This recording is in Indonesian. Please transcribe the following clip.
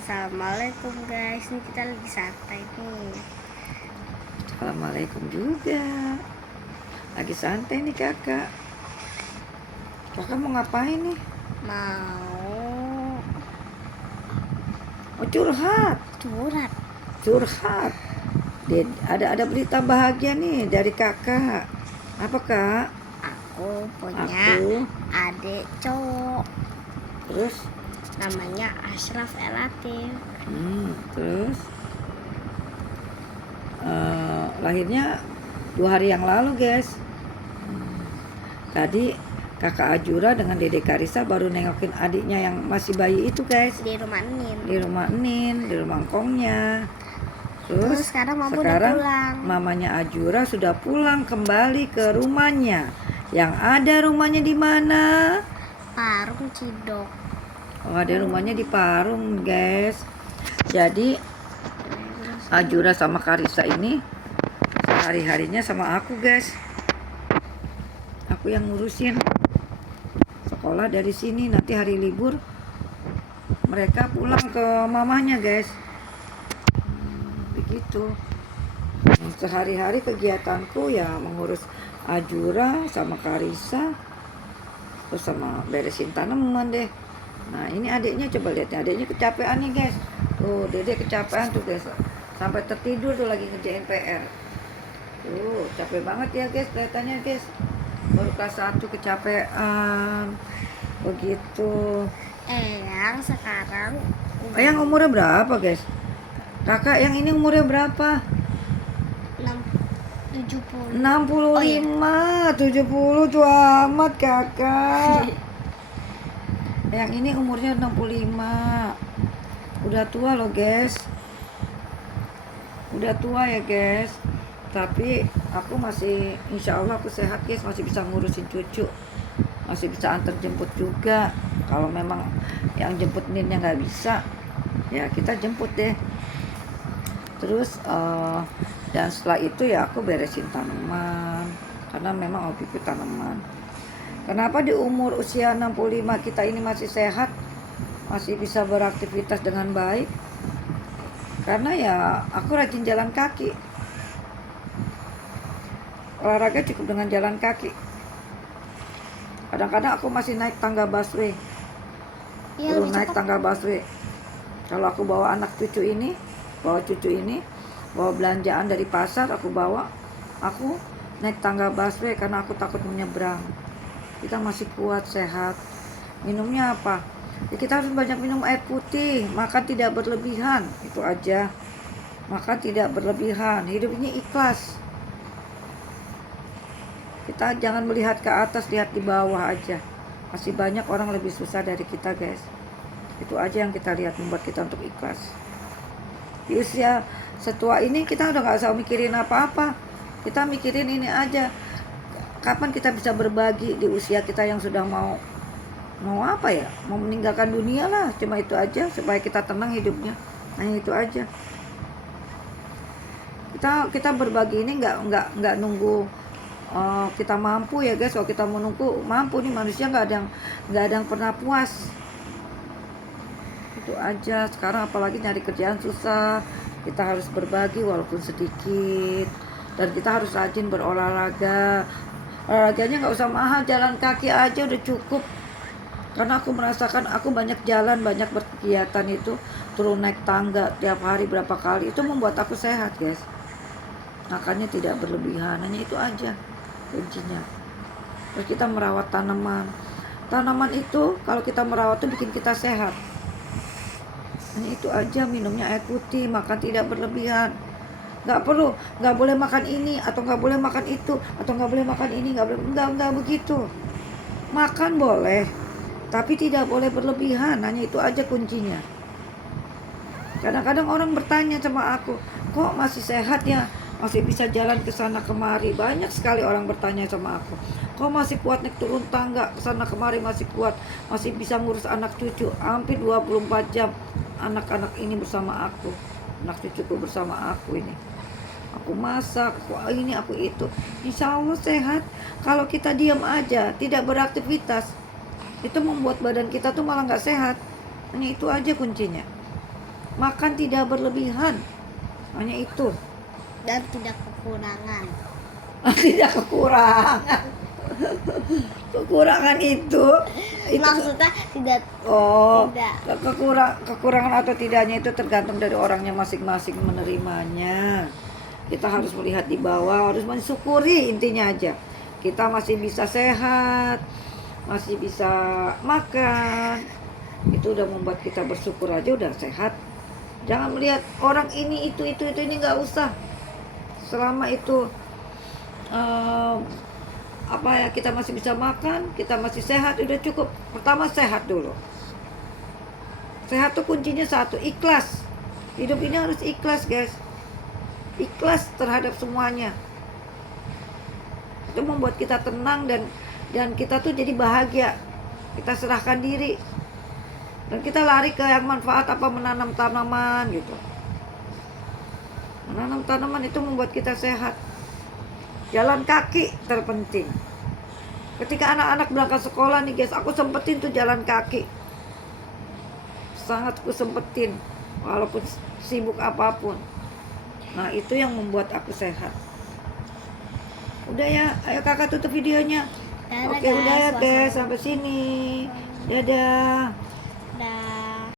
Assalamualaikum guys, ini kita lagi santai nih. Assalamualaikum juga. Lagi santai nih kakak. Kakak mau ngapain nih? Mau Curhat. curhat. Ada berita bahagia nih dari kakak. Apa kak? Aku punya adik cowok. Terus? Namanya Ashraf Elatif. Terus? Lahirnya 2 hari yang lalu guys. Tadi kakak Ajura dengan Dede Karissa baru nengokin adiknya yang masih bayi itu guys. Di rumah Nin. Di rumah engkongnya. Terus sekarang mama udah pulang. Mamanya Ajura sudah pulang kembali ke rumahnya. Yang ada rumahnya di mana? Parung Cidok. Oh, ada rumahnya di Parung guys. Jadi Ajura sama Karissa ini hari-harinya sama aku guys. Aku yang ngurusin sekolah dari sini. Nanti hari libur mereka pulang ke mamanya guys. Begitu. Sehari-hari kegiatanku ya mengurus Ajura sama Karissa, terus sama beresin tanaman deh. Nah ini adiknya, coba lihat, adiknya kecapean nih guys. Tuh Dede kecapean tuh guys, sampai tertidur tuh lagi ngerjain PR. Tuh capek banget ya guys, kelihatannya guys. Baru kelas 1 kecapean. Begitu. Yang sekarang Yang umurnya berapa guys? Kakak yang ini umurnya berapa? 70. 65, 70 tuh amat kakak. Yang ini umurnya 65. Udah tua loh guys. Udah tua ya guys. Tapi aku masih, insya Allah aku sehat guys. Masih bisa ngurusin cucu, masih bisa antar jemput juga. Kalau memang yang jemput Ninnya gak bisa, ya kita jemput deh. Terus dan setelah itu ya aku beresin tanaman, karena memang hobiku tanaman. Kenapa di umur usia 65 kita ini masih sehat, masih bisa beraktivitas dengan baik? Karena ya aku rajin jalan kaki. Olahraga cukup dengan jalan kaki. Kadang-kadang aku masih naik tangga busway. Baru naik tangga busway. Kalau aku bawa anak cucu ini, bawa belanjaan dari pasar, aku naik tangga busway karena aku takut menyeberang. Kita masih kuat, sehat. Minumnya apa? Ya, kita harus banyak minum air putih, makan tidak berlebihan, itu aja. Makan tidak berlebihan, hidup ini ikhlas. Kita jangan melihat ke atas, lihat di bawah aja. Masih banyak orang lebih susah dari kita guys. Itu aja yang kita lihat, membuat kita untuk ikhlas. Di usia setua ini kita udah gak usah mikirin apa-apa. Kita mikirin ini aja, kapan kita bisa berbagi di usia kita yang sudah mau apa ya, mau meninggalkan dunia lah. Cuma itu aja, supaya kita tenang hidupnya. Hanya itu aja. Kita berbagi ini nggak nunggu kita mampu ya guys. Kalau kita mau nunggu mampu nih, manusia nggak ada yang pernah puas. Itu aja. Sekarang apalagi nyari kerjaan susah, kita harus berbagi walaupun sedikit. Dan kita harus rajin berolahraga. Olahraganya nggak usah mahal, jalan kaki aja udah cukup. Karena aku merasakan aku banyak jalan, banyak berkegiatan itu, turun naik tangga tiap hari berapa kali, itu membuat aku sehat guys. Makannya tidak berlebihan, hanya itu aja kuncinya. Terus kita merawat tanaman. Tanaman itu kalau kita merawat itu bikin kita sehat. Hanya itu aja, minumnya air putih, makan tidak berlebihan. Nggak boleh makan ini atau nggak boleh makan itu atau nggak boleh makan ini, nggak begitu. Makan boleh, tapi tidak boleh berlebihan. Hanya itu aja kuncinya. Kadang-kadang orang bertanya sama aku, kok masih sehat ya, masih bisa jalan ke sana kemari. Banyak sekali orang bertanya sama aku, kok masih kuat naik turun tangga ke sana kemari, masih kuat, masih bisa ngurus anak cucu. Hampir 24 jam anak-anak ini bersama aku, anak cucuku bersama aku ini. Aku masak, aku ini, aku itu. Insya Allah sehat. Kalau kita diam aja, tidak beraktivitas, itu membuat badan kita tuh malah gak sehat. Hanya itu aja kuncinya. Makan tidak berlebihan. Hanya itu. Dan tidak kekurangan. Tidak kekurangan. Kekurangan itu Maksudnya tidak tidak. kekurangan atau tidaknya itu tergantung dari orangnya masing-masing menerimanya. Kita harus melihat di bawah, harus mensyukuri, intinya aja. Kita masih bisa sehat, masih bisa makan. Itu udah membuat kita bersyukur aja, udah sehat. Jangan melihat orang ini itu ini, nggak usah. Selama itu kita masih bisa makan, kita masih sehat, udah cukup. Pertama sehat dulu. Sehat tuh kuncinya satu, ikhlas. Hidup ini harus ikhlas, guys. Ikhlas terhadap semuanya. Itu membuat kita tenang dan kita tuh jadi bahagia. Kita serahkan diri. Dan kita lari ke yang manfaat, menanam tanaman gitu. Menanam tanaman itu membuat kita sehat. Jalan kaki terpenting. Ketika anak-anak berangkat sekolah nih guys, aku sempetin tuh jalan kaki. Sangat aku sempetin, walaupun sibuk apapun. Nah itu yang membuat aku sehat. Udah ya, ayo kakak tutup videonya. Dadah, Oke udah ya guys. guys, sampai sini. Dadah.